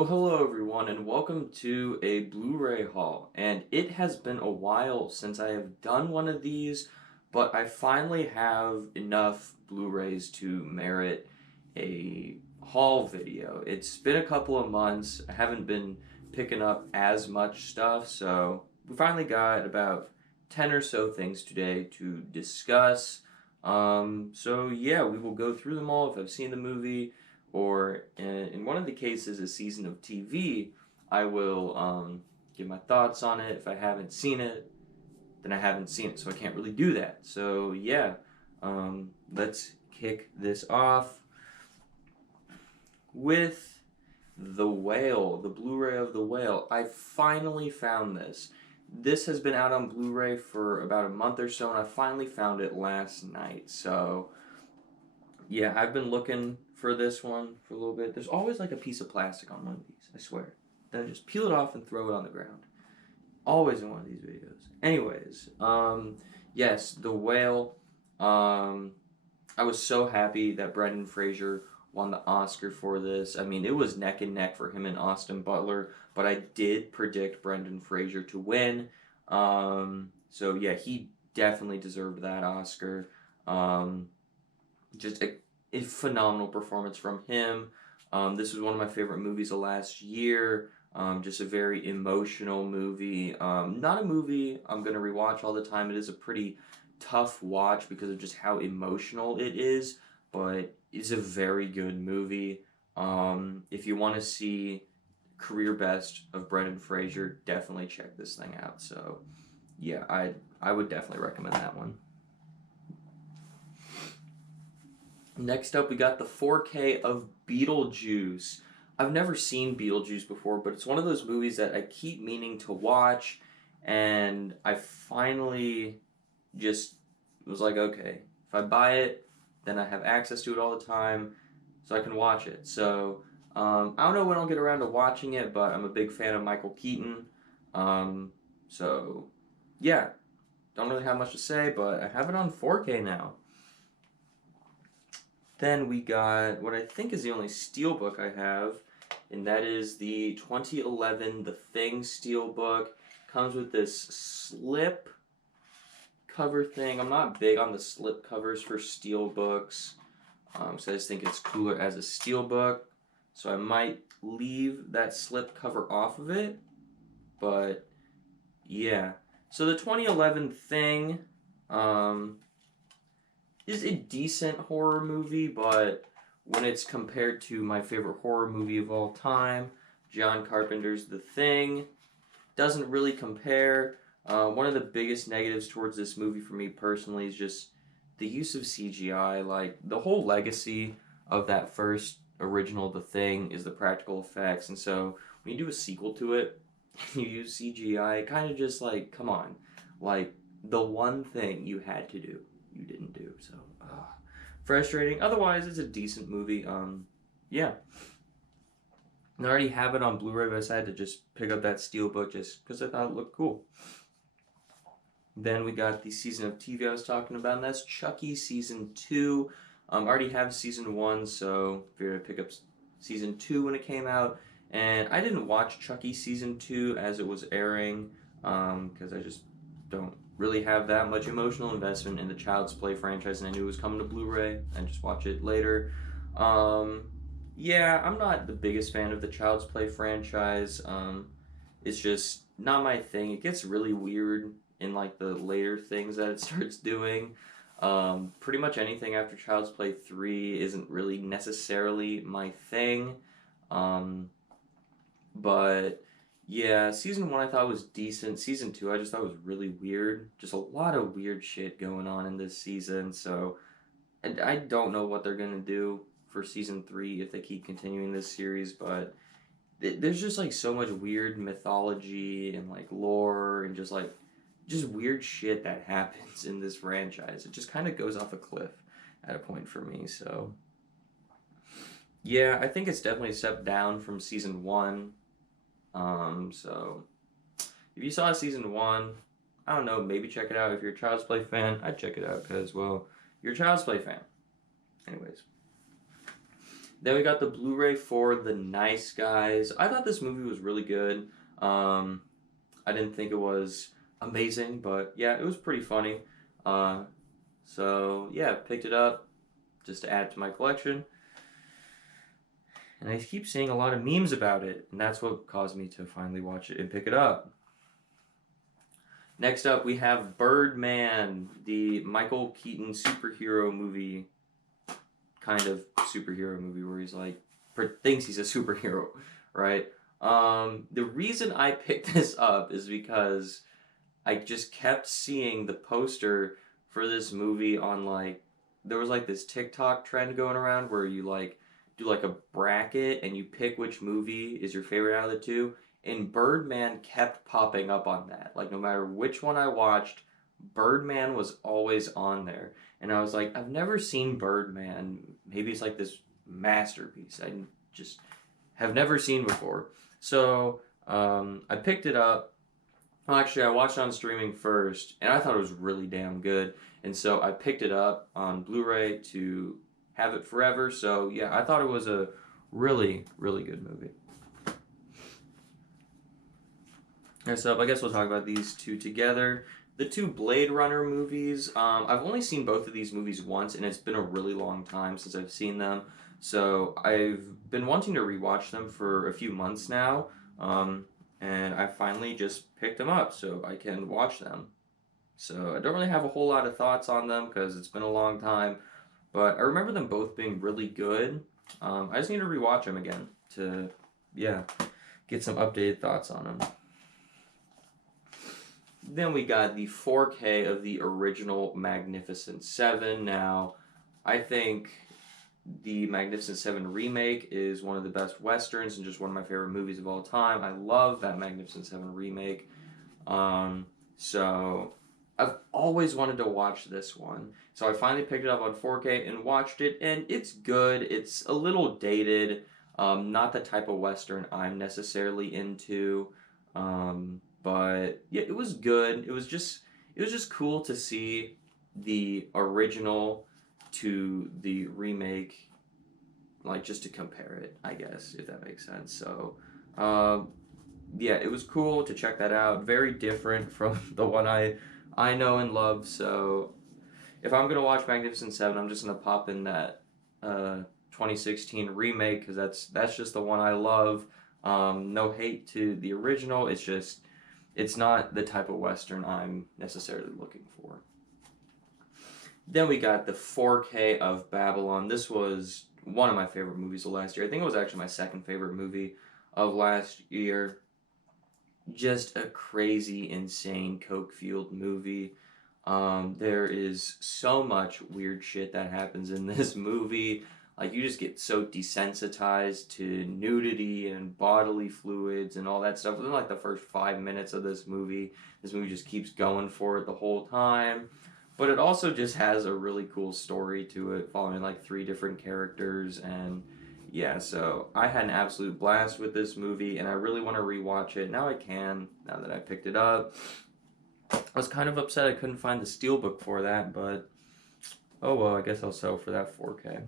Well, hello everyone, and welcome to a Blu-ray haul. And it has been a while since I have done one of these, but I finally have enough Blu-rays to merit a haul video. It's been a couple of months. I haven't been picking up as much stuff, so we finally got about 10 or so things today to discuss. So yeah, we will go through them all if I've seen the movie or in one of the cases, a season of TV, I will give my thoughts on it. If I haven't seen it, then I haven't seen it, so I can't really do that. So yeah, let's kick this off with The Whale, the Blu-ray of The Whale. I finally found this. This has been out on Blu-ray for about a month or so, and I finally found it last night. So yeah, I've been looking for this one for a little bit. There's always like a piece of plastic on one of these, I swear. Then I just peel it off and throw it on the ground. Always in one of these videos. Anyways, yes, The Whale. I was so happy that Brendan Fraser won the Oscar for this. I mean, it was neck and neck for him and Austin Butler, but I did predict Brendan Fraser to win. So yeah, he definitely deserved that Oscar. Just a phenomenal performance from him. This was one of my favorite movies of last year. Just a very emotional movie. Not a movie I'm going to rewatch all the time. It is a pretty tough watch because of just how emotional it is, but it's a very good movie. If you want to see career best of Brendan Fraser, definitely check this thing out. So, yeah, I would definitely recommend that one. Next up, we got the 4K of Beetlejuice. I've never seen Beetlejuice before, but it's one of those movies that I keep meaning to watch, and I finally just was like, okay, if I buy it, then I have access to it all the time, so I can watch it. So, I don't know when I'll get around to watching it, but I'm a big fan of Michael Keaton. So, yeah, don't really have much to say, but I have it on 4K now. Then we got what I think is the only Steelbook I have, and that is the 2011 The Thing Steelbook. Comes with this slip cover thing. I'm not big on the slip covers for Steelbooks, so I just think it's cooler as a Steelbook. So I might leave that slip cover off of it, but yeah. So the 2011 Thing, is a decent horror movie, but when it's compared to my favorite horror movie of all time, John Carpenter's The Thing, doesn't really compare. One of the biggest negatives towards this movie for me personally is just the use of CGI. Like, the whole legacy of that first original The Thing is the practical effects, and so when you do a sequel to it, you use CGI, it kind of just like, come on. Like, the one thing you had to do, you didn't do. So, frustrating. Otherwise, it's a decent movie. Yeah. And I already have it on Blu-ray, but I decided to just pick up that Steelbook just because I thought it looked cool. Then we got the season of TV I was talking about, and that's Chucky Season 2. I already have Season 1, so figured I'd pick up Season 2 when it came out. And I didn't watch Chucky Season 2 as it was airing, because I just don't really have that much emotional investment in the Child's Play franchise, and I knew it was coming to Blu-ray, and just watch it later. Yeah, I'm not the biggest fan of the Child's Play franchise. It's just not my thing. It gets really weird in like the later things that it starts doing. Pretty much anything after Child's Play 3 isn't really necessarily my thing. But yeah, season 1 I thought was decent. Season 2 I just thought was really weird. Just a lot of weird shit going on in this season. So I don't know what they're going to do for season 3 if they keep continuing this series. But there's just like so much weird mythology and like lore and just weird shit that happens in this franchise. It just kind of goes off a cliff at a point for me. So yeah, I think it's definitely a step down from season 1. So if you saw season 1, I don't know, maybe check it out. If you're a Child's Play fan, I'd check it out because, well, you're a Child's Play fan. Anyways. Then we got the Blu-ray for The Nice Guys. I thought this movie was really good. Um, I didn't think it was amazing, but yeah, it was pretty funny. Uh, so yeah, picked it up just to add to my collection. And I keep seeing a lot of memes about it, and that's what caused me to finally watch it and pick it up. Next up, we have Birdman, the Michael Keaton superhero movie, kind of superhero movie where he's like, thinks he's a superhero, right? The reason I picked this up is because I just kept seeing the poster for this movie on like, there was like this TikTok trend going around where you like do like a bracket and you pick which movie is your favorite out of the two. And Birdman kept popping up on that. Like no matter which one I watched, Birdman was always on there. And I was like, I've never seen Birdman. Maybe it's like this masterpiece I just have never seen before. So I picked it up. Well, actually, I watched it on streaming first, and I thought it was really damn good. And so I picked it up on Blu-ray to have it forever. So yeah, I thought it was a really, really good movie. Next up, I guess we'll talk about these two together. The two Blade Runner movies, I've only seen both of these movies once, and it's been a really long time since I've seen them. So I've been wanting to rewatch them for a few months now, and I finally just picked them up so I can watch them. So I don't really have a whole lot of thoughts on them because it's been a long time, but I remember them both being really good. I just need to rewatch them again to, yeah, get some updated thoughts on them. Then we got the 4K of the original Magnificent Seven. Now, I think the Magnificent Seven remake is one of the best westerns and just one of my favorite movies of all time. I love that Magnificent Seven remake. So I've always wanted to watch this one. So I finally picked it up on 4K and watched it, and it's good. It's a little dated. Not the type of western I'm necessarily into. But yeah, it was good. It was just cool to see the original to the remake, like just to compare it, I guess, if that makes sense. So, yeah, it was cool to check that out. Very different from the one I know and love. So, if I'm gonna watch Magnificent Seven, I'm just gonna pop in that 2016 remake because that's just the one I love. No hate to the original. It's not the type of western I'm necessarily looking for. Then we got the 4K of Babylon. This was one of my favorite movies of last year. I think it was actually my second favorite movie of last year. Just a crazy, insane, coke-fueled movie. There is so much weird shit that happens in this movie. Like, you just get so desensitized to nudity and bodily fluids and all that stuff. Within, like, the first 5 minutes of this movie just keeps going for it the whole time. But it also just has a really cool story to it, following, like, 3 different characters. And, yeah, so I had an absolute blast with this movie, and I really want to rewatch it. Now I can, now that I picked it up. I was kind of upset I couldn't find the Steelbook for that, but, oh well, I guess I'll settle for that 4K.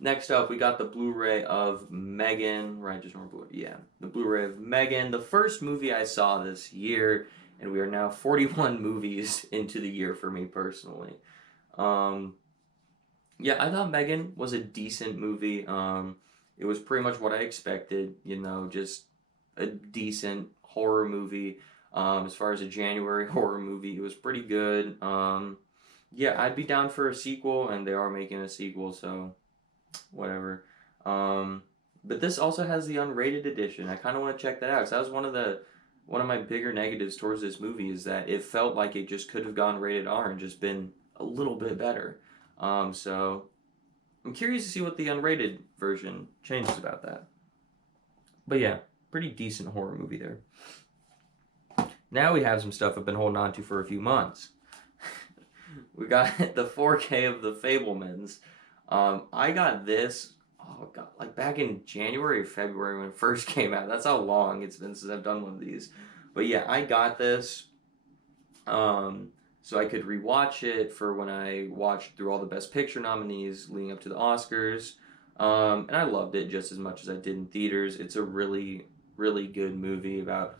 Next up, we got the Blu-ray of Megan, right? Just normal Blu-ray. Yeah, the Blu-ray of Megan, the first movie I saw this year, and we are now 41 movies into the year for me personally. Yeah, I thought Megan was a decent movie. It was pretty much what I expected, just a decent horror movie. As far as a January horror movie, it was pretty good. Yeah, I'd be down for a sequel, and they are making a sequel, so whatever. But this also has the unrated edition. I kind of want to check that out because that was one of my bigger negatives towards this movie is that it felt like it just could have gone rated R and just been a little bit better. So I'm curious to see what the unrated version changes about that. But yeah, pretty decent horror movie there. Now we have some stuff I've been holding on to for a few months. We got the 4K of The Fabelmans. I got this, oh god, like back in January or February when it first came out. That's how long it's been since I've done one of these. But yeah, I got this. so I could rewatch it for when I watched through all the Best Picture nominees leading up to the Oscars. And I loved it just as much as I did in theaters. It's a really, really good movie about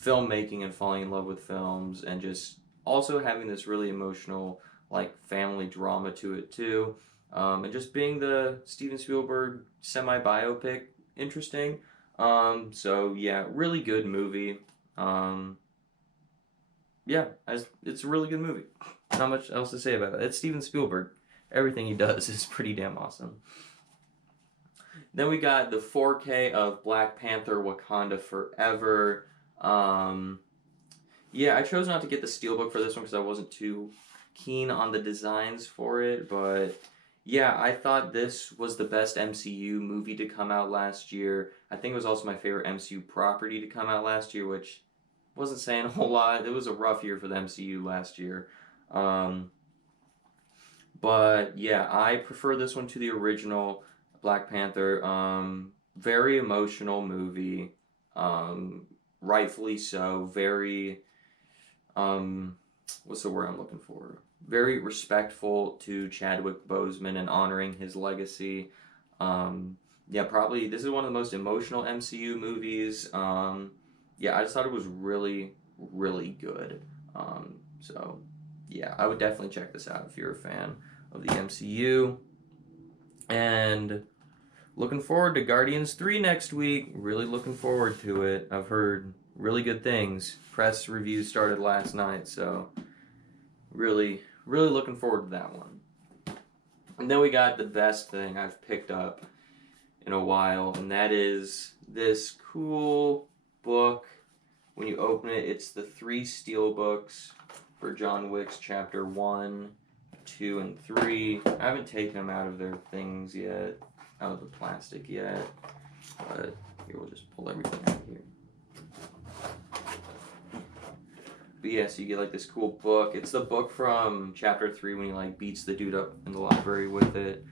filmmaking and falling in love with films, and just also having this really emotional, like, family drama to it too. And just being the Steven Spielberg semi-biopic interesting. So yeah, really good movie. Um, yeah, it's a really good movie. Not much else to say about it. It's Steven Spielberg. Everything he does is pretty damn awesome. Then we got the 4K of Black Panther Wakanda Forever. Yeah, I chose not to get the Steelbook for this one because I wasn't too keen on the designs for it, but yeah, I thought this was the best MCU movie to come out last year. I think it was also my favorite MCU property to come out last year, which wasn't saying a whole lot. It was a rough year for the MCU last year. Um, but yeah, I prefer this one to the original Black Panther. Very emotional movie. Rightfully so. Very, what's the word I'm looking for? Very respectful to Chadwick Boseman and honoring his legacy. Yeah, probably this is one of the most emotional MCU movies. Yeah, I just thought it was really, really good. So yeah, I would definitely check this out if you're a fan of the MCU. And looking forward to Guardians 3 next week. Really looking forward to it. I've heard really good things. Press reviews started last night, so really, really looking forward to that one. And then we got the best thing I've picked up in a while, and that is this cool book. When you open it, it's the 3 steel books for John Wick's Chapter 1, 2, and 3. I haven't taken them out of their things yet, out of the plastic yet, but here, we'll just pull everything out here. But yeah, so you get like this cool book. It's the book from Chapter 3 when he like beats the dude up in the library with it.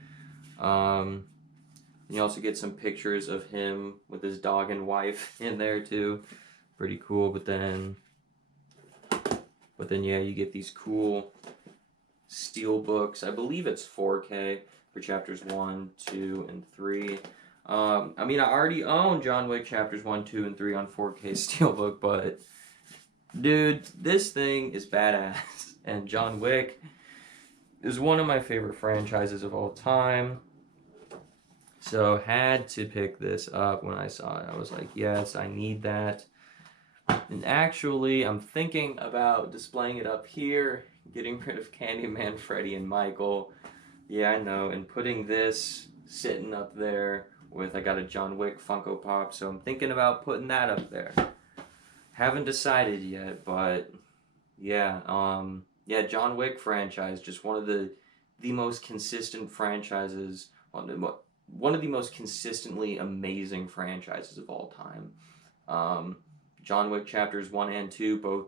You also get some pictures of him with his dog and wife in there too. Pretty cool. But then yeah, you get these cool steel books. I believe it's 4K for chapters 1, 2, and 3. I mean, I already own John Wick chapters 1, 2, and 3 on 4K steelbook, but dude, this thing is badass. And John Wick is one of my favorite franchises of all time. So had to pick this up when I saw it. I was like, yes, I need that. And actually, I'm thinking about displaying it up here, getting rid of Candyman, Freddy, and Michael. Yeah, I know. And putting this sitting up there with, I got a John Wick Funko Pop, so I'm thinking about putting that up there. Haven't decided yet, but yeah, yeah, John Wick franchise, just one of the most consistent franchises, one of the most consistently amazing franchises of all time. John Wick chapters 1 and 2 both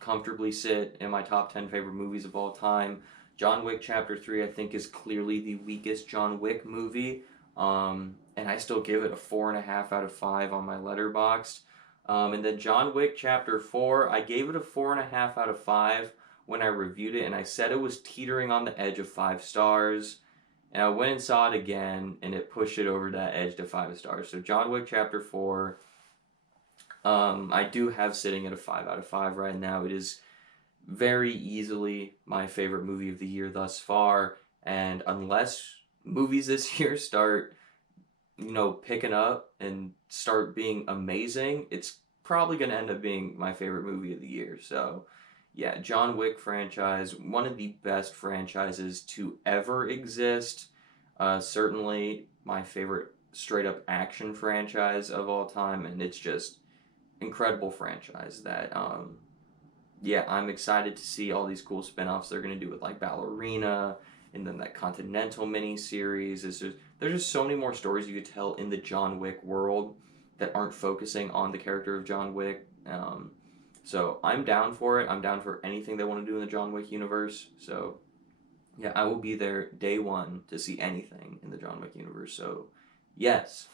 comfortably sit in my top 10 favorite movies of all time. John Wick chapter 3 I think is clearly the weakest John Wick movie, and I still give it a 4.5 out of 5 on my Letterboxd. And then John Wick chapter 4, I gave it a 4.5 out of 5 when I reviewed it, and I said it was teetering on the edge of 5 stars. And I went and saw it again, and it pushed it over that edge to 5 stars. So John Wick chapter 4, I do have sitting at a 5 out of 5 right now. It is very easily my favorite movie of the year thus far. And unless movies this year start, picking up and start being amazing, it's probably going to end up being my favorite movie of the year. So yeah, John Wick franchise, one of the best franchises to ever exist. Certainly my favorite straight up action franchise of all time, and it's just incredible franchise that yeah, I'm excited to see all these cool spin-offs they're going to do with like Ballerina and then that Continental mini-series. There's just so many more stories you could tell in the John Wick world that aren't focusing on the character of John Wick. So I'm down for it. I'm down for anything they want to do in the John Wick universe. So yeah, I will be there day one to see anything in the John Wick universe. So yes.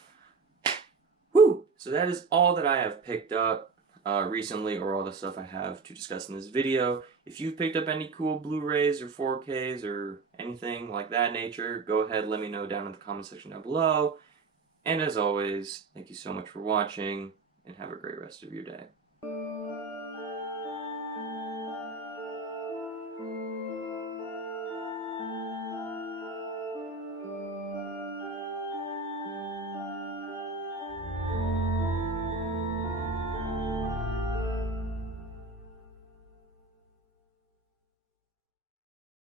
Woo! So that is all that I have picked up. recently, or all the stuff I have to discuss in this video. If you've picked up any cool Blu-rays or 4Ks or anything like that nature, go ahead, let me know down in the comment section down below. And as always, thank you so much for watching, and have a great rest of your day.